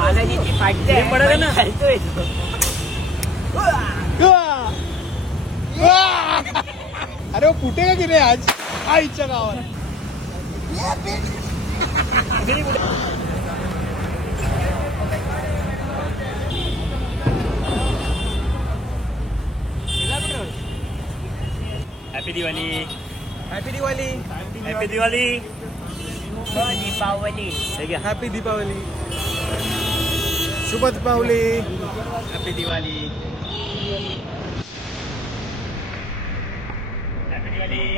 बालाजीची फाटते पडत ना खालतोय अरे वो कुठे का गिरे आज आईच्या गावात happy Diwali happy Diwali happy Diwali Deepavali happy Deepavali शुभ दीपावली हॅपी दिवाळी हॅपी दिवाळी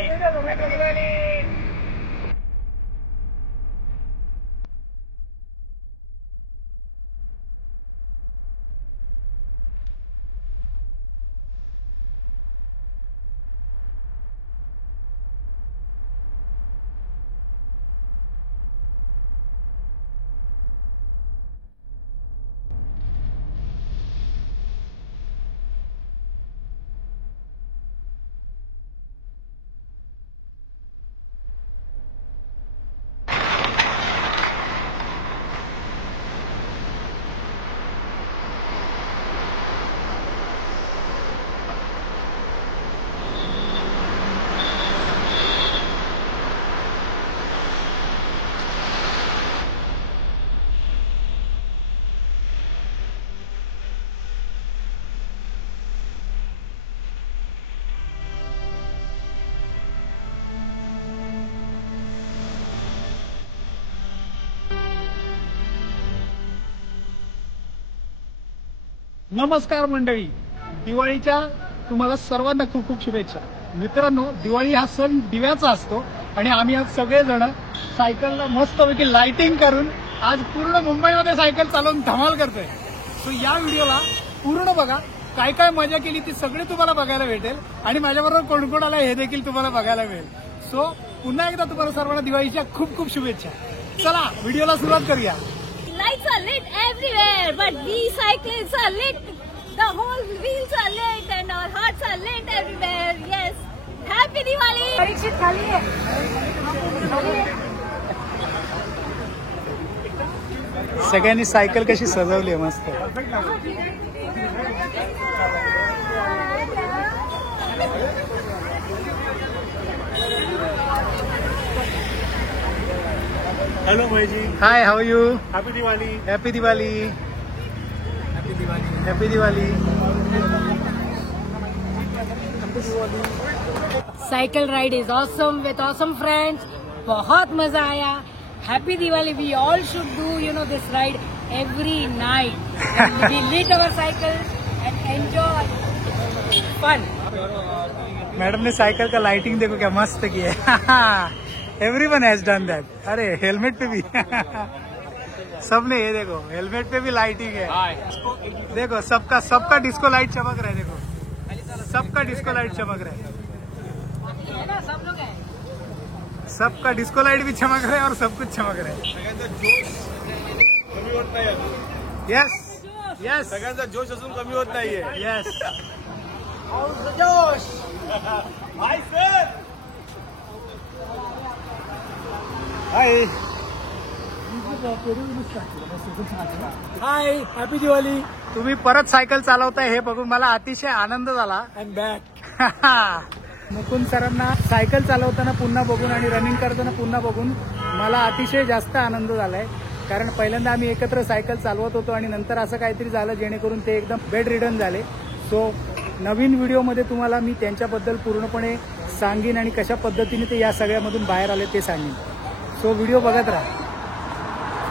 नमस्कार मंडळी, दिवाळीच्या तुम्हाला सर्वांना खूप खूप शुभेच्छा. मित्रांनो, दिवाळी हा सण दिव्याचा असतो आणि आम्ही आज सगळेजण सायकलला मस्तपैकी लाइटिंग करून आज पूर्ण मुंबईमध्ये सायकल चालवून धमाल करतोय. सो या व्हिडिओला पूर्ण बघा, काय काय मजा केली ती सगळी तुम्हाला बघायला भेटेल आणि माझ्याबरोबर कोण कोण आला हे देखील तुम्हाला बघायला मिळेल. सो पुन्हा एकदा तुम्हाला सर्वांना दिवाळीच्या खूप खूप शुभेच्छा. चला व्हिडिओला सुरुवात करूया. Lights are lit everywhere, but these cyclists are lit. The whole wheels are lit and our hearts are lit everywhere. Yes. Happy Diwali! परीक्षित खाली है. सगळ्यांनी सायकल कशी सजवली आहे मस्त. हेलो भाईजी. Hi, how you? Happy Diwali. Happy Diwali. Happy Diwali. Happy Diwali. Cycle ride is awesome with awesome friends. बहुत मजा आया. Happy Diwali. We all should do this ride every night. We lead our cycle and enjoy fun. Madam ने cycle का lighting देखो क्या मस्त की है. Everyone has done that. अरे हेलमेट पे भी सबने, ये देखो हेलमेट पे भी लाइटिंग है. देखो सबका डिस्को लाइट चमक रहा है. देखो सबका डिस्को लाइट चमक रहा है. सबका डिस्को लाइट भी चमक रहा है और सब कुछ चमक रहा है. यस यस, सगळ्यांचा जोश असून कमी होत नाहीये. Yes Josh. Hi sir. Hi. Hi, happy Diwali. तुम्ही परत सायकल चालवताय हे बघून मला अतिशय आनंद झाला. And back. मुकुंद सरांना सायकल चालवताना पुन्हा बघून आणि रनिंग करताना पुन्हा बघून मला अतिशय जास्त आनंद झालाय. कारण पहिल्यांदा आम्ही एकत्र सायकल चालवत होतो आणि नंतर असं काहीतरी झालं जेणेकरून ते एकदम बेड रिडन झाले. सो नवीन व्हिडिओमध्ये तुम्हाला मी त्यांच्याबद्दल पूर्णपणे सांगेन आणि कशा पद्धतीने ते या सगळ्यामधून बाहेर आले ते सांगेन. सो व्हिडिओ बघत राहा.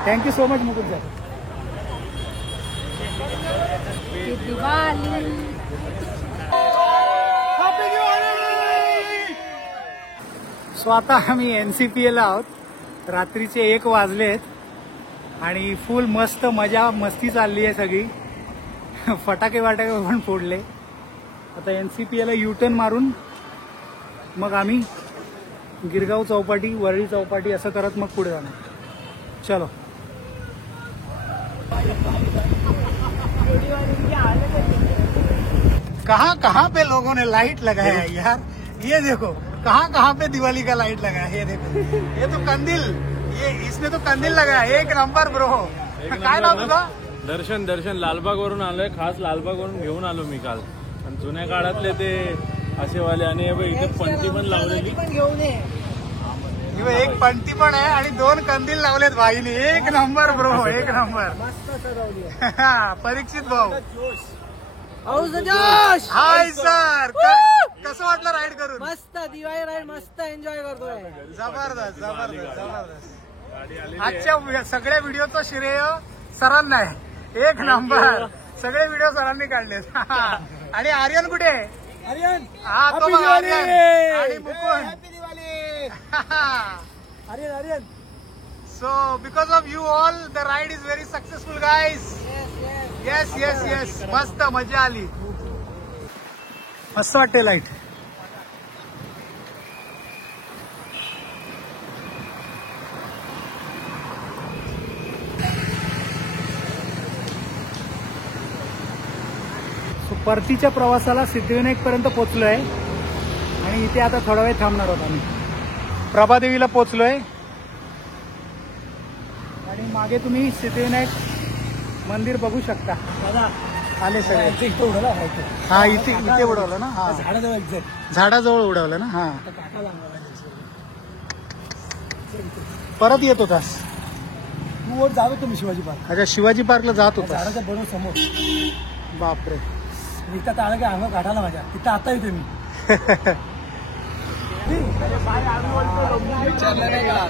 Thank you so much Mukund sir. Diwali. So आता आम्ही NCPA आहोत. रात्रीचे 1 वाजलेत आणि फुल मस्त मजा मस्ती चालली आहे सगळी. फटाके पण फोडले. आता NCPA U-टर्न मारून मग आम्ही गिरगाव चौपाटी, वरळी चौपाटी असं करत मग पुढे जाणार. चलो. कहाँ पे लोगों ने लाइट लगाया है यार. ये देखो कहाँ पे दिवाली का लाइट लगा है. ये देखो, ये तो कंदील, ये इसने तो कंदील लगाया. एक नंबर ब्रो. काय नाव तुझं? दर्शन लालबागवरून आलोय, खास लालबागवरून घेऊन आलो मी काल. आणि जुन्या काळातले ते असेवाले आणि हे बघ इथे पंटी पण लावलेली. एक पंटी पण आहे आणि 2 कंदील लावलेत भाईनी. एक नंबर ब्रो, एक नंबर. परीक्षित भाऊ, हाय सर. कसं वाटलं राईड करून? मस्त दिवाळी राईड मस्त एन्जॉय करतोय. जबरदस्त जबरदस्त जबरदस्त. आजच्या सगळ्या व्हिडिओचं श्रेय सरांना आहे. एक नंबर. सगळे व्हिडिओ सरांनी काढलेत. आणि आर्यन कुठे आहे? आर्यन हा तो बघ, आर्यन आणि Mukund. Happy Diwali. Aryan So because of you all, the ride is very successful, guys. Yes. मस्त मजा आली. मस्त वाटते लाईट. परतीच्या प्रवासाला सिद्धिविनायक पर्यंत पोहोचलोय आणि इथे आता थोडा वेळ थांबणार आहोत आम्ही. प्रभादेवीला पोहोचलोय आणि मागे तुम्ही सिद्धिविनायक मंदिर बघू शकता. आले सगळे. हा इथे उडवलं ना. हा झाडाजवळ उडवलं ना. हा परत येत होतास तू वर जात होतो मी शिवाजी पार्क. अच्छा, शिवाजी पार्कला जात होता. झाडाच्या बरोबर समोर. बापरे. इथं आलं की अंग काढायला माझ्या. तिथं आता येते मी. विचारलं नाही का?